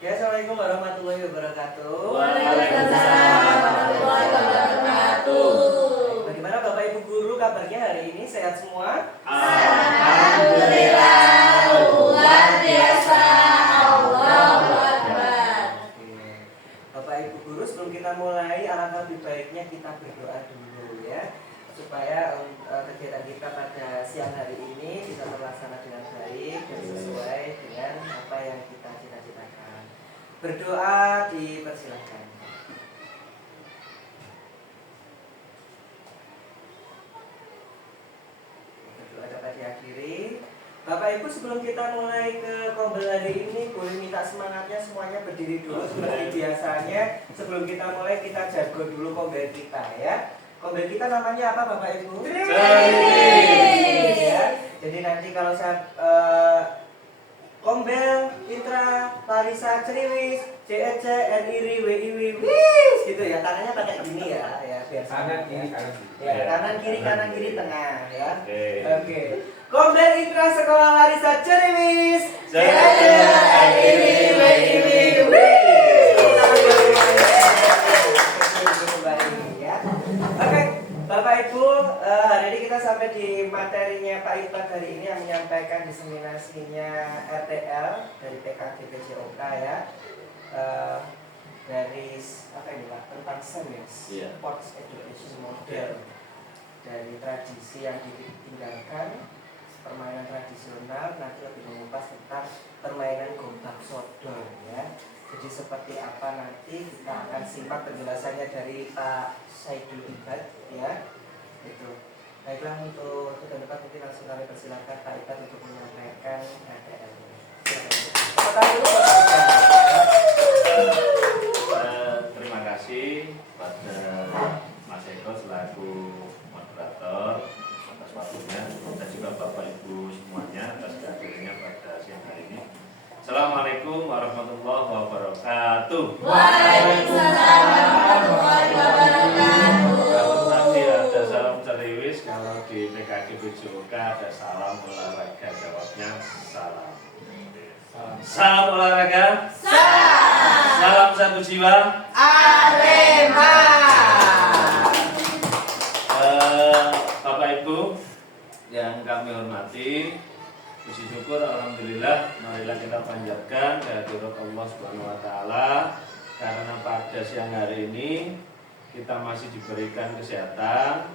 Ya, assalamualaikum warahmatullahi wabarakatuh. Waalaikumsalam warahmatullahi wabarakatuh. Bagaimana Bapak Ibu guru kabarnya hari ini? Sehat semua? Alhamdulillah, luar biasa. Allahu Akbar. Bapak Ibu guru, sebelum kita mulai, alangkah lebih baiknya kita berdoa dulu ya, supaya kegiatan kita pada siang hari ini bisa terlaksana dengan baik dan sesuai dengan apa yang kita cita-citakan. Berdoa dipersilakan. Berdoa dapat diakhiri. Bapak Ibu, sebelum kita mulai ke kombel hari ini, boleh minta semangatnya semuanya berdiri dulu seperti biasanya. Sebelum kita mulai, kita jago dulu kombel kita ya. Kombel kita namanya apa Bapak Ibu? Ya. Jadi nanti kalau saya kombel, Intra, Larissa, Ceriwis, CEC, NIRI, WIWI, wis gitu ya. Tangannya pakai gini ya, biar kanan kiri kanan kiri. Ya, kanan kiri tengah ya. Oke. Kombel Intra Sekolah Larissa Ceriwis, CEC, NIRI, WIWI, wis. Oke, Bapak Ibu, hari ini kita sampai di materinya Pak Iqbal hari ini yang menyampaikan diseminasinya RTL dari PKG PJOK ya. Dari apa ini Pak? Tentang SEMES, Sports Education Model, dari tradisi yang ditinggalkan, permainan tradisional, nanti lebih mengupas tentang permainan gombak sodor ya. Jadi seperti apa nanti kita akan simak penjelasannya dari Pak Saidul Ibad ya. Itu. Baiklah, untuk ke depan nanti langsung kami persilakan Pak Ibad untuk menyampaikan RTL-nya. Terima kasih pada Mas Eko selaku moderator atas waktunya dan juga Bapak Ibu semuanya atas kehadirannya pada siang hari ini. Assalamualaikum warahmatullahi wabarakatuh. Waalaikumsalam warahmatullahi wabarakatuh. Kalau tadi ada salam ceriwis, kalau di PKG PJOK ada salam olahraga, jawabnya salam. Salam olahraga. Salam satu jiwa. Arema. Bapak Ibu yang kami hormati, puji syukur alhamdulillah, marilah kita panjatkan kehadirat Allah Subhanahu wa taala karena pada siang hari ini kita masih diberikan kesehatan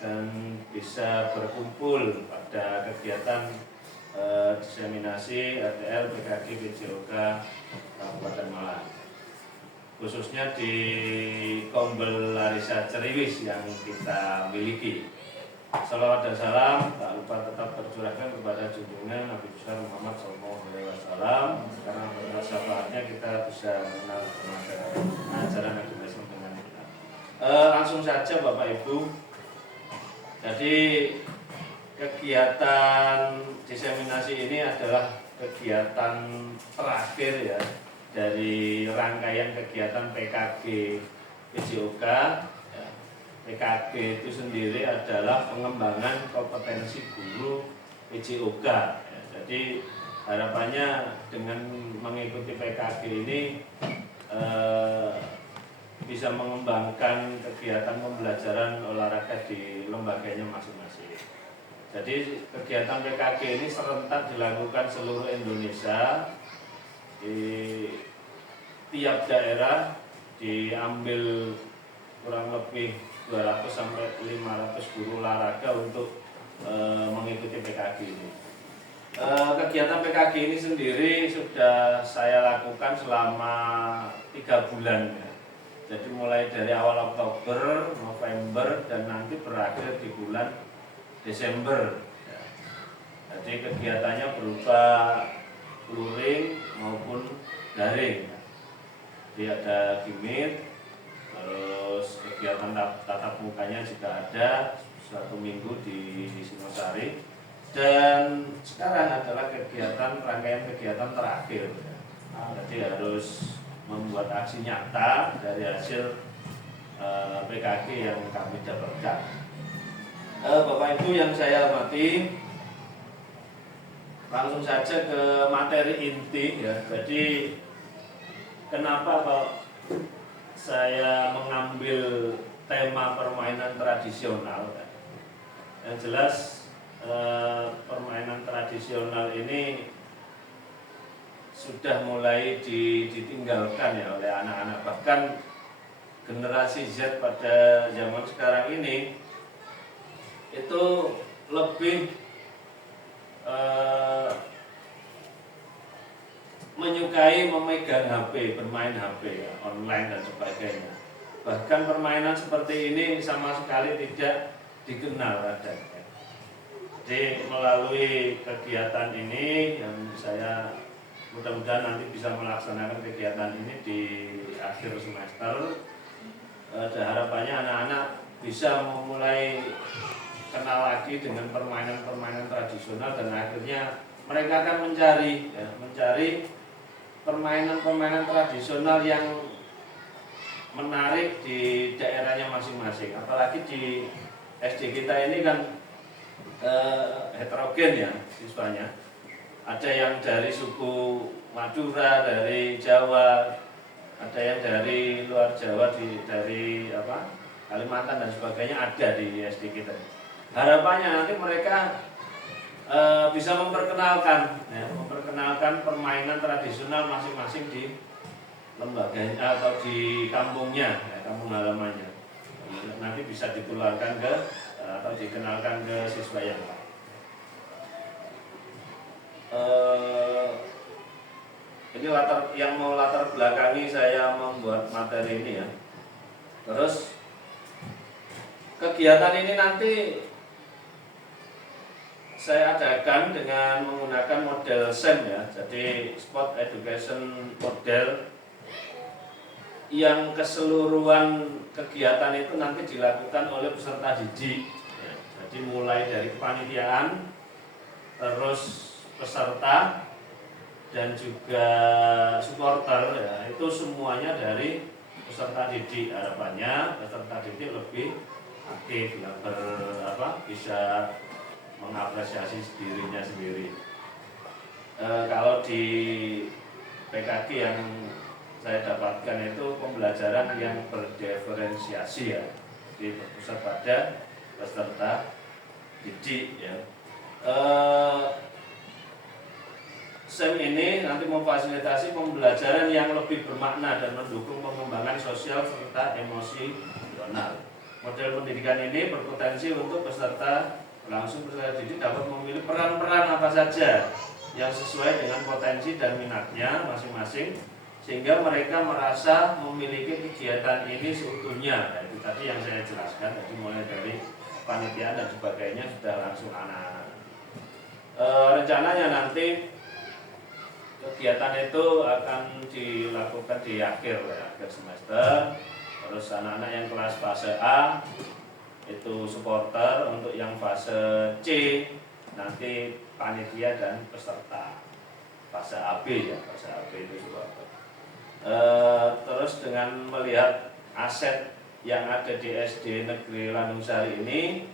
dan bisa berkumpul pada kegiatan diseminasi RTL PKG PJOK Kabupaten Malang, khususnya di Kombel Larissa Ceriwis yang kita miliki. Salawat dan salam tak lupa tetap tercurahkan kepada junjungan Nabi besar Muhammad SAW, karena berkat syafaatnya kita bisa mengenal ajaran agama Islam dengan benar. Langsung saja Bapak Ibu, jadi kegiatan diseminasi ini adalah kegiatan terakhir ya dari rangkaian kegiatan PKG PJOK. PKG itu sendiri adalah pengembangan kompetensi guru PJOK. Jadi harapannya dengan mengikuti PKG ini bisa mengembangkan kegiatan pembelajaran olahraga di lembaganya masing-masing. Jadi kegiatan PKG ini serentak dilakukan seluruh Indonesia, di tiap daerah diambil kurang lebih 200 sampai 500 guru olahraga untuk mengikuti PKG ini. Kegiatan PKG ini sendiri sudah saya lakukan selama 3 bulan ya. Jadi mulai dari awal Oktober, November, dan nanti berakhir di bulan Desember ya. Jadi kegiatannya berupa luring maupun daring. Jadi ada gimit, terus kegiatan tatap mukanya juga ada 1 minggu di Singosari, dan sekarang adalah rangkaian kegiatan terakhir. Jadi harus membuat aksi nyata dari hasil PKG yang kami dapatkan. Bapak Ibu yang saya hormati, langsung saja ke materi inti ya. Jadi kenapa kalau saya mengambil tema permainan tradisional? Yang jelas permainan tradisional ini sudah mulai ditinggalkan ya oleh anak-anak, bahkan generasi Z pada zaman sekarang ini itu lebih menyukai memegang HP, bermain HP ya, online dan sebagainya. Bahkan permainan seperti ini sama sekali tidak dikenal ada. Jadi melalui kegiatan ini yang saya mudah-mudahan nanti bisa melaksanakan kegiatan ini di akhir semester, ada harapannya anak-anak bisa memulai kenal lagi dengan permainan-permainan tradisional dan akhirnya mereka akan mencari permainan-permainan tradisional yang menarik di daerahnya masing-masing. Apalagi di SD kita ini kan heterogen ya siswanya. Ada yang dari suku Madura, dari Jawa, ada yang dari luar Jawa, dari Kalimantan dan sebagainya ada di SD kita. Harapannya nanti mereka bisa memperkenalkan permainan tradisional masing-masing di lembaganya atau di kampungnya, kampung halamannya. Nanti bisa ditularkan atau dikenalkan ke siswa yang lain. Ini yang mau latar belakangi saya membuat materi ini ya. Terus kegiatan ini nanti saya adakan dengan menggunakan model SEM ya. Jadi Sport Education Model yang keseluruhan kegiatan itu nanti dilakukan oleh peserta didik ya. Jadi mulai dari kepanitiaan, terus peserta dan juga supporter ya, itu semuanya dari peserta didik. Harapannya peserta didik lebih aktif ya, bisa mengapresiasi dirinya sendiri. Kalau di PKG yang saya dapatkan itu pembelajaran yang berdiferensiasi ya, jadi berpusat pada peserta didik ya. SEM ini nanti memfasilitasi pembelajaran yang lebih bermakna dan mendukung pengembangan sosial serta emosional. Model pendidikan ini berpotensi untuk peserta didik dapat memilih peran-peran apa saja yang sesuai dengan potensi dan minatnya masing-masing, sehingga mereka merasa memiliki kegiatan ini seutuhnya. Nah, itu tadi yang saya jelaskan, jadi mulai dari panitiaan dan sebagainya sudah langsung anak-anak. Rencananya nanti kegiatan itu akan dilakukan di akhir semester. Terus anak-anak yang kelas fase A itu supporter, untuk yang fase C nanti panitia dan peserta. Fase AB ya, fase AB itu supporter. Terus dengan melihat aset yang ada di SD Negeri Landung Sari ini,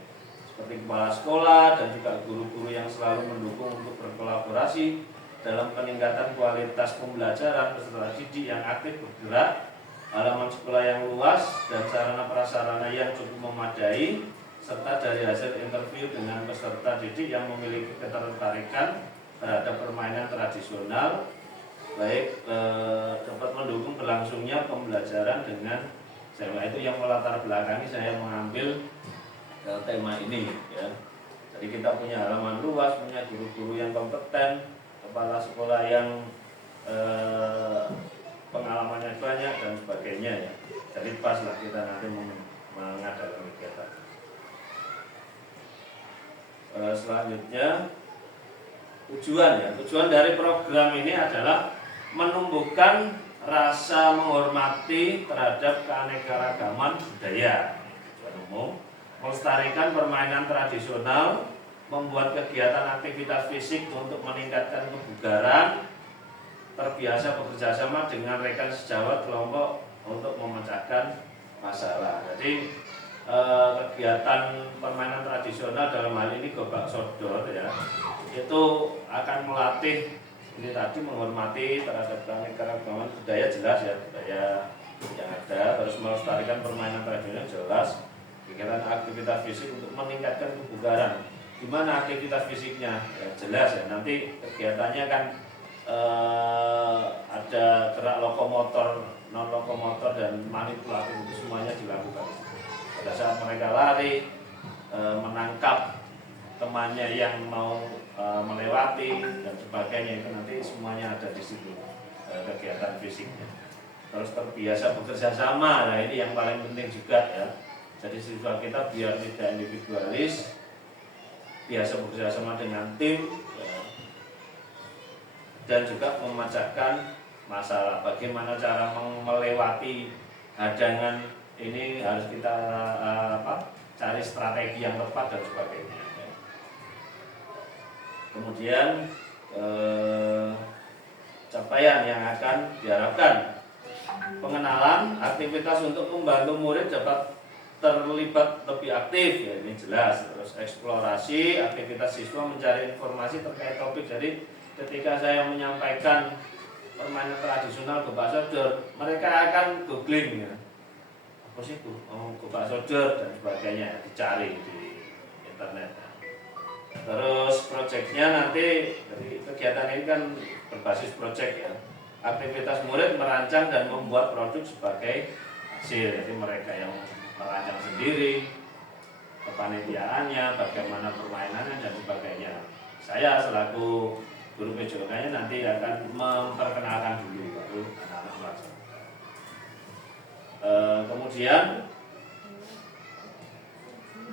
seperti kepala sekolah dan juga guru-guru yang selalu mendukung untuk berkolaborasi dalam peningkatan kualitas pembelajaran peserta didik yang aktif bergerak, halaman sekolah yang luas dan sarana prasarana yang cukup memadai, serta dari hasil interview dengan peserta didik yang memiliki ketertarikan terhadap permainan tradisional, baik dapat mendukung berlangsungnya pembelajaran dengan tema itu yang melatar belakangi saya mengambil tema ini ya. Jadi kita punya halaman luas, punya guru-guru yang kompeten, kepala sekolah yang pengalamannya banyak dan sebagainya ya. Jadi pas lah kita nanti mengadakan kegiatan. Selanjutnya tujuan dari program ini adalah menumbuhkan rasa menghormati terhadap keanekaragaman budaya, tujuan umum, melestarikan permainan tradisional, membuat kegiatan aktivitas fisik untuk meningkatkan kebugaran, terbiasa bekerja sama dengan rekan sejawat kelompok untuk memecahkan masalah. Jadi kegiatan permainan tradisional dalam hal ini gobak sodor ya, itu akan melatih Ini tadi menghormati terhadap keragaman budaya jelas ya, budaya yang ada, terus melestarikan permainan tradisional jelas, kegiatan aktivitas fisik untuk meningkatkan kebugaran. Gimana aktivitas fisiknya? Ya, jelas ya, nanti kegiatannya kan ada gerak lokomotor, non lokomotor dan manipulatif, itu semuanya dilakukan. Pada saat mereka lari, menangkap temannya yang mau melewati dan sebagainya, itu nanti semuanya ada di situ kegiatan fisiknya. Terus terbiasa bekerja sama, nah ini yang paling penting juga ya. Jadi siswa kita biar tidak individualis, biasa bekerja sama dengan tim ya. Dan juga memecahkan masalah. Bagaimana cara melewati hadangan ini harus kita cari strategi yang tepat dan sebagainya. Kemudian capaian yang akan diharapkan, pengenalan aktivitas untuk membantu murid dapat terlibat lebih aktif, ya ini jelas. Terus eksplorasi aktivitas siswa mencari informasi terkait topik. Jadi ketika saya menyampaikan permainan tradisional Gebak Sodor, mereka akan googling ya, apa sih itu, Gebak Sodor dan sebagainya, dicari di internet. Terus proyeknya nanti dari kegiatan ini kan berbasis proyek ya. Aktivitas murid merancang dan membuat produk sebagai hasil. Jadi mereka yang merancang sendiri, kepanitiaannya, bagaimana permainannya dan sebagainya. Saya selaku guru PJOK-nya nanti akan memperkenalkan dulu baru anak-anak melaksanakan. Kemudian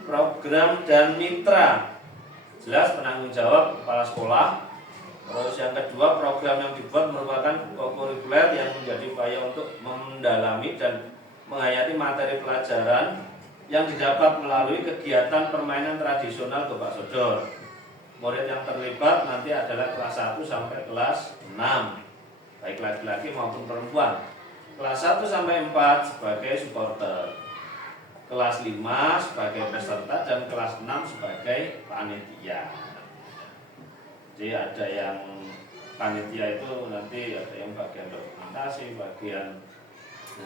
program dan mitra. Jelas penanggung jawab kepala sekolah. Terus yang kedua, program yang dibuat merupakan kokurikuler yang menjadi upaya untuk mendalami dan menghayati materi pelajaran yang didapat melalui kegiatan permainan tradisional Gebak Sodor. Murid yang terlibat nanti adalah kelas 1 sampai kelas 6, baik laki-laki maupun perempuan. Kelas 1 sampai 4 sebagai supporter, kelas 5 sebagai peserta, dan kelas 6 sebagai panitia. Jadi ada yang panitia itu nanti ada yang bagian dokumentasi, bagian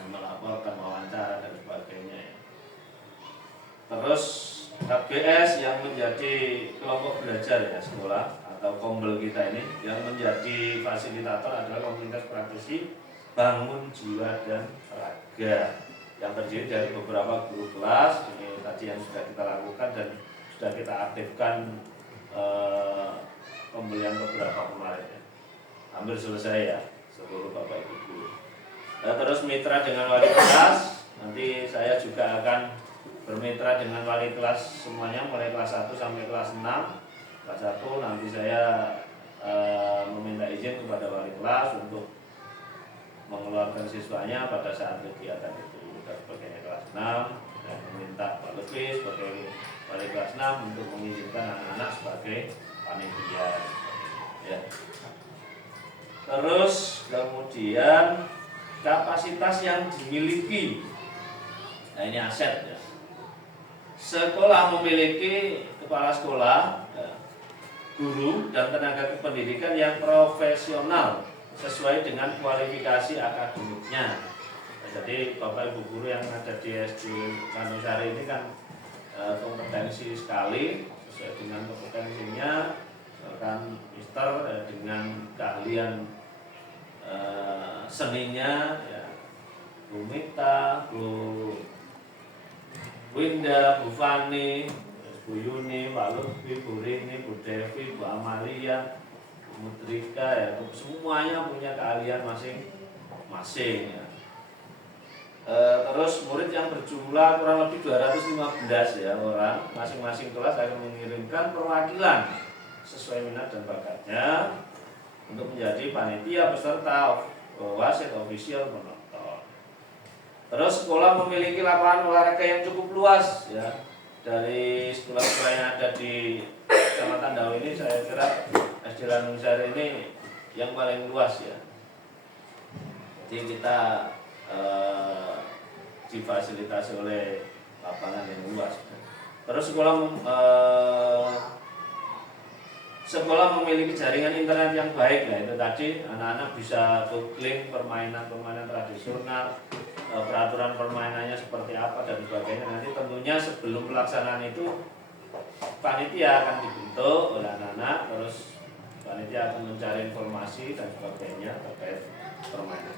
melaporkan wawancara dan sebagainya. Terus KBS yang menjadi kelompok belajar ya sekolah atau kombel kita ini, yang menjadi fasilitator adalah komunitas praktisi bangun jiwa dan raga yang terdiri dari beberapa guru kelas. Ini tadi yang sudah kita lakukan dan sudah kita aktifkan pembelian beberapa kemarin ya. Hampir selesai ya seluruh Bapak Ibu guru. Terus mitra dengan wali kelas, nanti saya juga akan bermitra dengan wali kelas semuanya mulai kelas 1 sampai kelas 6. Kelas 1 nanti saya meminta izin kepada wali kelas untuk mengeluarkan siswanya pada saat kegiatan itu. Sebagai kelas 6 dan meminta Pak Lutfi sebagai wali kelas 6 untuk mengizinkan anak-anak sebagai panitia ya. Terus kemudian kapasitas yang dimiliki, nah ini aset ya. Sekolah memiliki kepala sekolah ya, guru dan tenaga kependidikan yang profesional sesuai dengan kualifikasi akademiknya. Jadi Bapak Ibu guru yang ada di SD Kandungsari ini kan kompetensi sekali, sesuai dengan kompetensinya. Misalkan Mister dengan keahlian seninya ya, Bu Mita, Bu Winda, Bu Fani, Bu Yuni, Pak Lutfi, Bu Rini, Bu Devi, Bu Amalia, Bu Mutrika ya, semuanya punya keahlian masing-masing ya. Terus murid yang berjumlah kurang lebih 215 ya orang, masing-masing kelas akan mengirimkan perwakilan sesuai minat dan bakatnya untuk menjadi panitia, peserta, wasit, ofisial, penonton. Terus sekolah memiliki lapangan olahraga yang cukup luas ya. Dari sekolah-sekolah yang ada di Kecamatan Dau ini, saya kira SD Kandungsari ini yang paling luas ya. Jadi kita difasilitasi oleh lapangan yang luas. Terus sekolah sekolah memiliki jaringan internet yang baik, nah itu tadi anak-anak bisa googling permainan-permainan tradisional, peraturan permainannya seperti apa dan sebagainya. Nanti tentunya sebelum pelaksanaan itu panitia akan dibentuk oleh anak-anak, terus panitia akan mencari informasi dan sebagainya terkait permainan.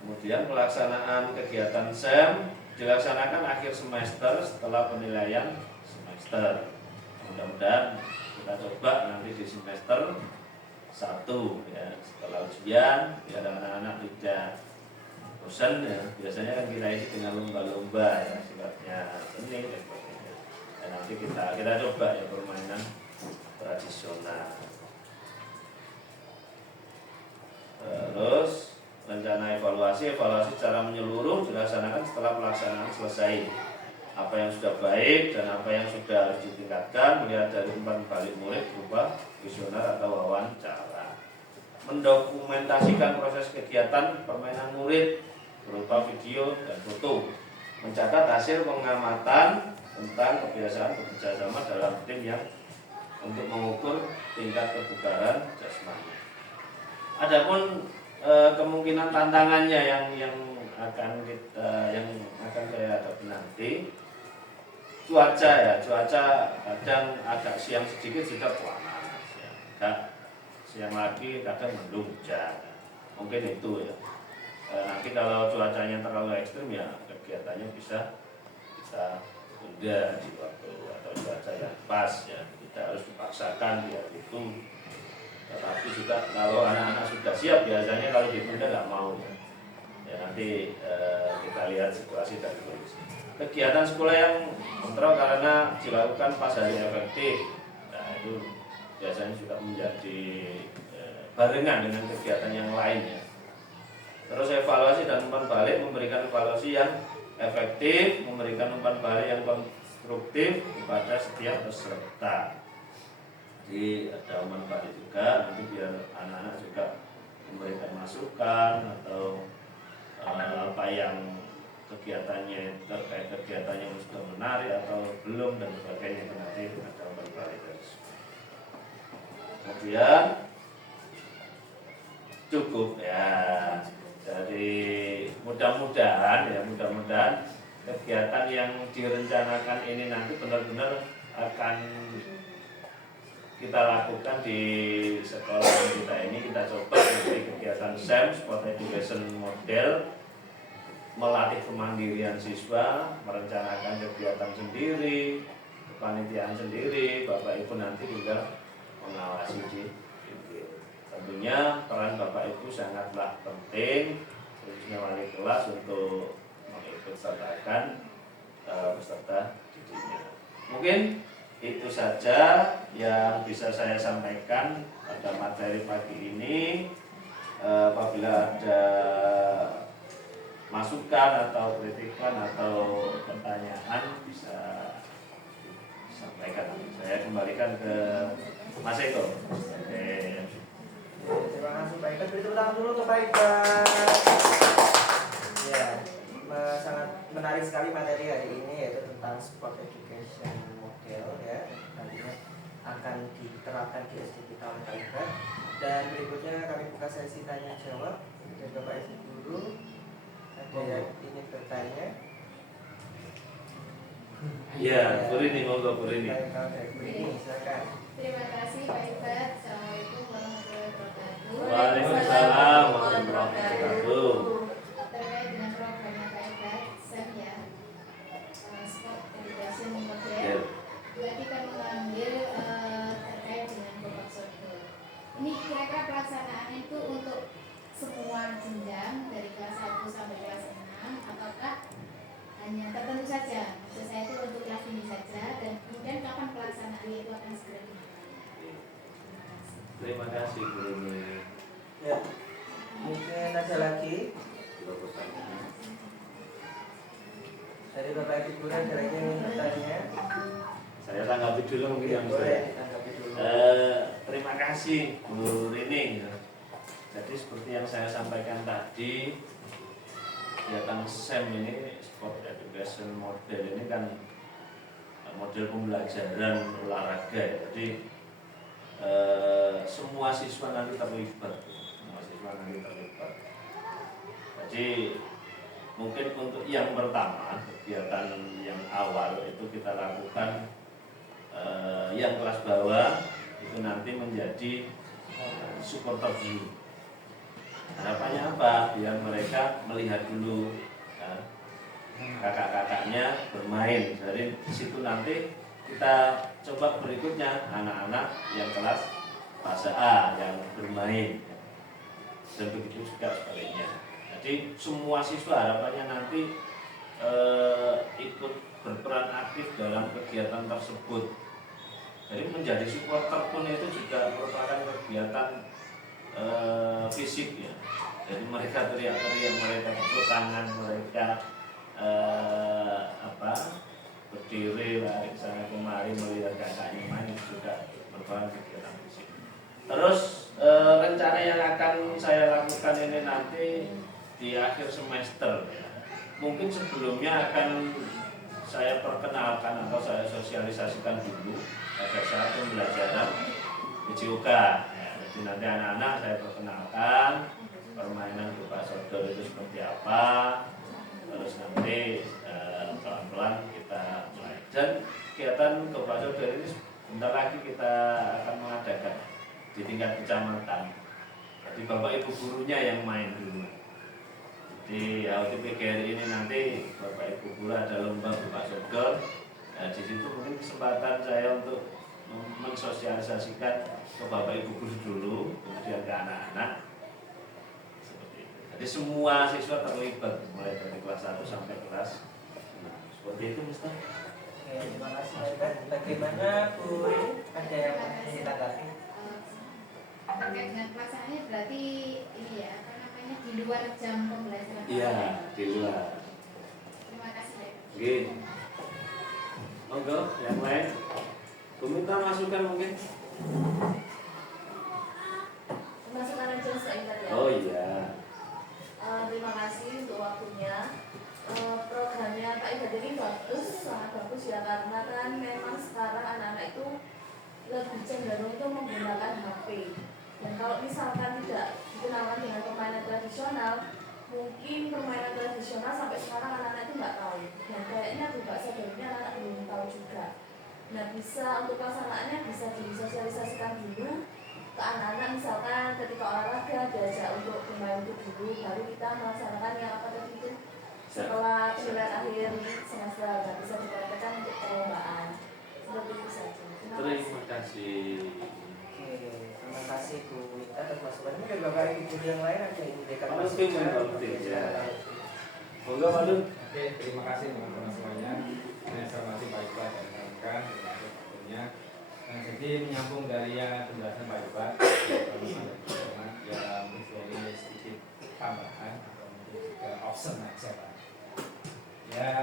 Kemudian pelaksanaan kegiatan SEM dilaksanakan akhir semester setelah penilaian semester. Mudah-mudahan kita coba nanti di semester 1 ya, setelah ujian biar anak-anak tidak bosan ya. Biasanya kan kita ini dengan lomba-lomba ya, sifatnya seni dan sebagainya. Dan nanti kita coba ya permainan tradisional. Terus rencana evaluasi secara menyeluruh dilaksanakan setelah pelaksanaan selesai. Apa yang sudah baik dan apa yang sudah harus ditingkatkan melihat dari umpan balik murid berupa kuesioner atau wawancara. Mendokumentasikan proses kegiatan permainan murid berupa video dan foto. Mencatat hasil pengamatan tentang kebiasaan bekerja sama dalam tim yang untuk mengukur tingkat kebugaran jasmani. Adapun kemungkinan tantangannya yang akan saya hadapi nanti, cuaca kadang agak siang sedikit sudah panas ya. Agak siang lagi kadang mendung hujan, mungkin itu ya. Nanti kalau cuacanya terlalu ekstrim ya kegiatannya bisa tunda di waktu atau cuaca yang pas ya, tidak harus dipaksakan biar itu. Tetapi juga kalau anak-anak sudah siap biasanya kalau ditunda nggak mau ya nanti kita lihat situasi dari kondisi. Kegiatan sekolah yang kontrol karena dilakukan pas hari efektif, nah itu biasanya juga menjadi barengan dengan kegiatan yang lainnya. Terus evaluasi dan umpan balik, memberikan evaluasi yang efektif, memberikan umpan balik yang konstruktif kepada setiap peserta. Jadi ada umpan balik juga, nanti biar anak-anak juga memberikan masukan atau apa yang kegiatannya terkait kegiatannya sudah menarik atau belum dan sebagainya, nanti ada umpan balik dari semua. Kemudian cukup ya. Jadi mudah-mudahan kegiatan yang direncanakan ini nanti benar-benar akan kita lakukan di sekolah kita ini. Kita coba nanti kegiatan SEM, Sport Education Model, melatih kemandirian siswa, merencanakan kegiatan sendiri, kepanitiaan sendiri, Bapak Ibu nanti juga mengawasi di tentunya peran Bapak Ibu sangatlah penting, khususnya wali kelas untuk mengikut sertakan peserta didiknya. Mungkin itu saja yang bisa saya sampaikan pada materi pagi ini. Apabila ada masukan atau kritikan atau pertanyaan bisa disampaikan. Saya kembalikan ke Mas Eko. Terima kasih Pak Iqbal. Beri tepuk tangan dulu untuk Pak Iqbal. Ya, sangat menarik sekali materi hari ini, yaitu tentang sport education model ya. Nantinya akan diterapkan di SD kita oleh Pak Iqbal. Dan berikutnya kami buka sesi tanya jawab dari Bapak Ibu guru. Ada yang ingin bertanya? Ya, Burini, monggo Burini. Silakan. Terima kasih Pak Iqbal. Assalamualaikum warahmatullahi wabarakatuh. Waalaikumsalam warahmatullahi wabarakatuh. Terkait dengan programnya Pak Iqbal, SEM ya, Sport Education Model. Berarti kami mengambil terkait dengan Bapak Sodo. Ini kira-kira pelaksanaannya itu untuk semua jenjang dari kelas 1 sampai kelas 6, ataukah hanya tertentu saja? Maksud saya itu untuk kelas ini saja, dan kemudian kapan pelaksanaannya itu akan segera dimulai? Terima kasih Burini. Ya, mungkin ada lagi dari Bapak Ibu guru ada lagi yang ingin bertanya? Saya tanggapi dulu mungkin yang Boleh ditanggapi dulu. Terima kasih Bu Rining. Jadi seperti yang saya sampaikan tadi, kegiatan SEM ini, Sport Education Model ini kan model pembelajaran olahraga ya. Jadi semua siswa nanti terlibat. Jadi mungkin untuk yang pertama, kegiatan yang awal itu kita lakukan yang kelas bawah itu nanti menjadi supporter dulu. Harapannya apa? Biar mereka melihat dulu kakak-kakaknya bermain. Dari situ nanti kita coba berikutnya anak-anak yang kelas fase A yang bermain, dan begitu juga sebaliknya. Jadi semua siswa harapannya nanti ikut berperan aktif dalam kegiatan tersebut. Jadi menjadi supporter pun itu juga merupakan kegiatan fisik ya. Jadi mereka teriak-teriak, mereka tepuk tangan, mereka berdiri lari sana kemari melihat kakaknya main, itu juga merupakan kegiatan fisik. Terus rencana yang akan saya lakukan ini nanti di akhir semester ya. Mungkin sebelumnya akan saya perkenalkan atau saya sosialisasikan dulu pada saat pembelajaran BJOK ya. Jadi nanti anak-anak saya perkenalkan permainan Gopak Sodor itu seperti apa. Terus nanti pelan-pelan kita mulai. Dan kegiatan Gopak Sodor ini sebentar lagi kita akan mengadakan di tingkat kecamatan. Jadi bapak ibu gurunya yang main dulu. Di AUTP GRI ini nanti bapak ibu guru ada lomba Gopak Sodor. Nah, di situ mungkin kesempatan saya untuk mensosialisasikan ke bapak ibu guru dulu, kemudian ke anak-anak. Seperti itu. Jadi semua siswa terlibat mulai dari kelas 1 sampai kelas 6. Seperti itu, Mister. Oke, terima kasih. Bagaimana Bu? Ada yang ingin ditanggapi? Terkait dengan pelaksanaannya berarti ini ya, apa namanya, di luar jam pembelajaran. Iya, di luar. Terima kasih ya. Oke. Monggo, yang lain. Minta masukan mungkin. Masukan aja seingat ya. Oh iya. Terima kasih untuk waktunya. Programnya Pak Ibadah ini bagus, sangat bagus ya, karena kan memang sekarang anak-anak itu lebih cenderung itu menggunakan HP. Dan kalau misalkan tidak dikenalkan dengan permainan tradisional, mungkin permainan tradisional sampai sekarang anak-anak itu nggak tahu. Dan kayaknya Gopak Sodor ini anak-anak belum tahu juga. Nah, bisa untuk pelaksanaannya bisa disosialisasikan dulu ke anak-anak, misalkan ketika olahraga diajak untuk bermain itu dulu, baru kita melaksanakan yang apa tadi itu setelah penilaian akhir semester. Dan bisa dipraktekkan untuk perlombaan. Seperti itu saja. Terima kasih. Oke, terima kasih Bu Wita atas masukannya. Mungkin bapak ibu guru yang lain ada yang memberikan Pak masukan. Lutfi, ya. Monggo Pak Lutfi. Oke, terima kasih teman-teman semuanya. Saya hormati Pak Iqbal dan kawan-kawan termasuk waktunya. Nah, jadi menyambung dari yang penjelasan Pak Iqbal, ya mungkin ini sedikit tambahan atau mungkin juga option aja Pak. Ya,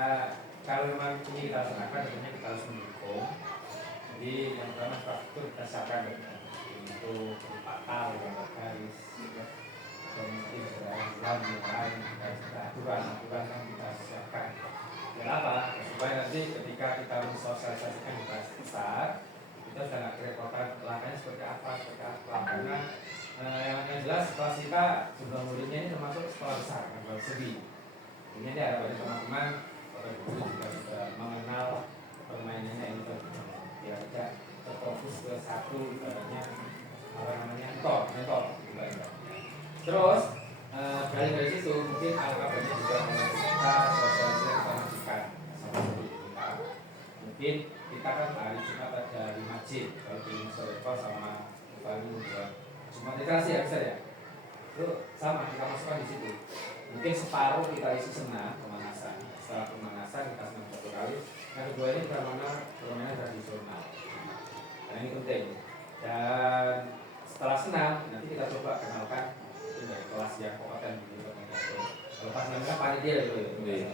kalau memang ini kita laksanakan, tentunya kita harus mendukung. Jadi yang pertama infrastruktur kita siapkan untuk patal, garis, atau mungkin jalan yang lain, aturan yang kita siapkan. Ya apa? Supaya nanti ketika kita mensosialisasikan di kelas besar, kita sudah nggak kerepotan langkahnya seperti apa. Karena yang jelas kelas kita jumlah muridnya ini termasuk sekolah besar, kan baru segi. Ini ada banyak teman-teman, bapak ibu juga sudah mengenal permainannya ini tidak terfokus ke satu ibaratnya mentor. Terus dari situ mungkin alkabannya juga kita sosialisasi kita masukkan sama seperti kita. Mungkin kita kan hari Jumat ada di masjid, kalau di Sorekor sama Bali membuat Jumat literasi ya bisa ya. Itu sama kita masukkan di situ. Mungkin separuh kita isi senam pemanasan. Setelah pemanasan kita senam 1 kali. Yang kedua ini kita permainan tradisional. Nah ini penting. Dan setelah senam nanti kita coba kenalkan dari kelas yang kompeten gitu. Kalau pas namanya panitia itu ya.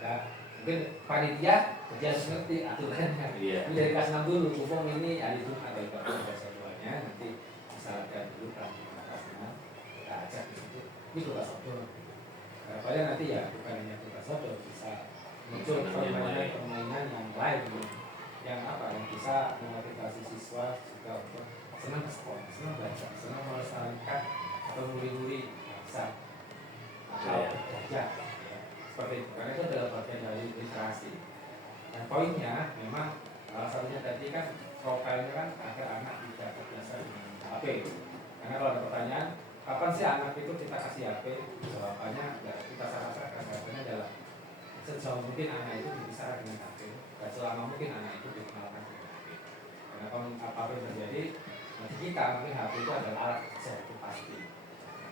Nah, mungkin panitia dia harus ngerti aturannya. Ini dari kelas 6 dulu, umum ini hari Jumat atau bahasa duanya nanti misalkan dulu kelas 6 kita ajak di situ. Ini Gopak Sodor. Supaya nanti ya bukan hanya Gopak Sodor, bisa muncul permainan yang lain. yang apa yang bisa memotivasi siswa juga untuk senang ke sekolah, senang belajar, senang melestarikan atau muri-muri bangsa atau belajar seperti itu, karena itu adalah bagian dari literasi. Dan poinnya memang salah satunya tadi kan profilnya kan agar anak tidak terbiasa dengan HP. Karena kalau ada pertanyaan kapan sih anak itu kita kasih HP, jawabannya ya kita sarankan jawabannya adalah sejauh mungkin anak itu berbicara dengan HP dan selama mungkin anak itu dikenalkan dengan HP. Karena kalau apa yang terjadi bagi kita mungkin HP itu adalah alat kerja, itu pasti.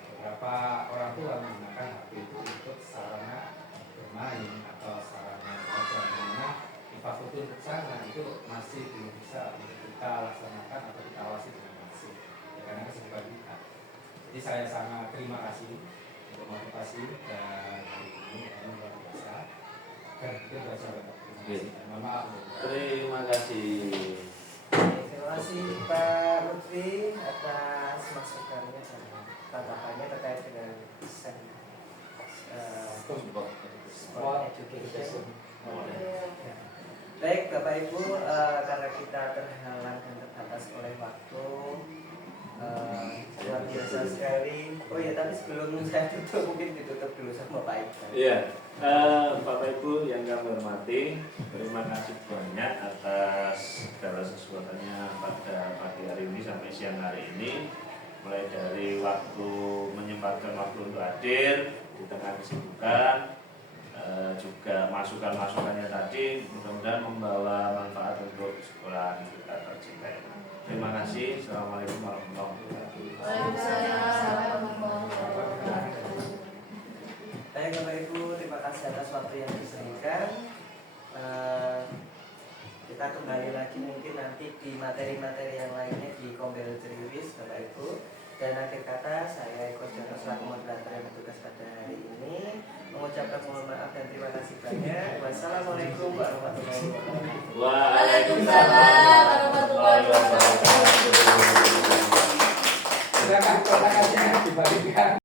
Beberapa orang tua menggunakan HP itu untuk sarana bermain atau sarana belajar, karena infrastruktur ke sana itu masih belum bisa untuk kita laksanakan atau kita awasi dengan masif ya, karena kesibukan kita. Jadi saya sangat terima kasih untuk motivasi dan hari ini luar biasa. Dan itu belajar banyak. Terima maaf. Terima kasih. Terima kasih Pak Lutfi atas masukannya dan tanggapannya terkait dengan desain sport education. Baik Bapak Ibu, karena kita terhalang dan terbatas oleh waktu, luar biasa sekali. Oh ya, tapi sebelum saya tutup mungkin ditutup dulu sama Pak Iqbal. Iya, Bapak Ibu yang kami hormati, terima kasih banyak atas segala sesuatunya pada pagi hari ini sampai siang hari ini. Mulai dari waktu menyempatkan waktu untuk hadir di tengah kesibukan, juga masukan-masukannya tadi mudah-mudahan membawa manfaat untuk sekolah kita tercinta. Terima kasih. Assalamualaikum warahmatullahi wabarakatuh. Waalaikumsalam warahmatullahi wabarakatuh. Baik Bapak Ibu, terima kasih atas waktu yang diberikan. Kita kembali lagi mungkin nanti di materi-materi yang lainnya di Kombel Ceriwis Bapak Ibu. Dan akhir kata saya Eko Jono selaku moderator yang bertugas pada hari ini mengucapkan mohon maaf dan terima kasih banyak. Wassalamualaikum warahmatullahi wabarakatuh. Waalaikumsalam warahmatullahi wabarakatuh. Silakan kotakannya dibagikan.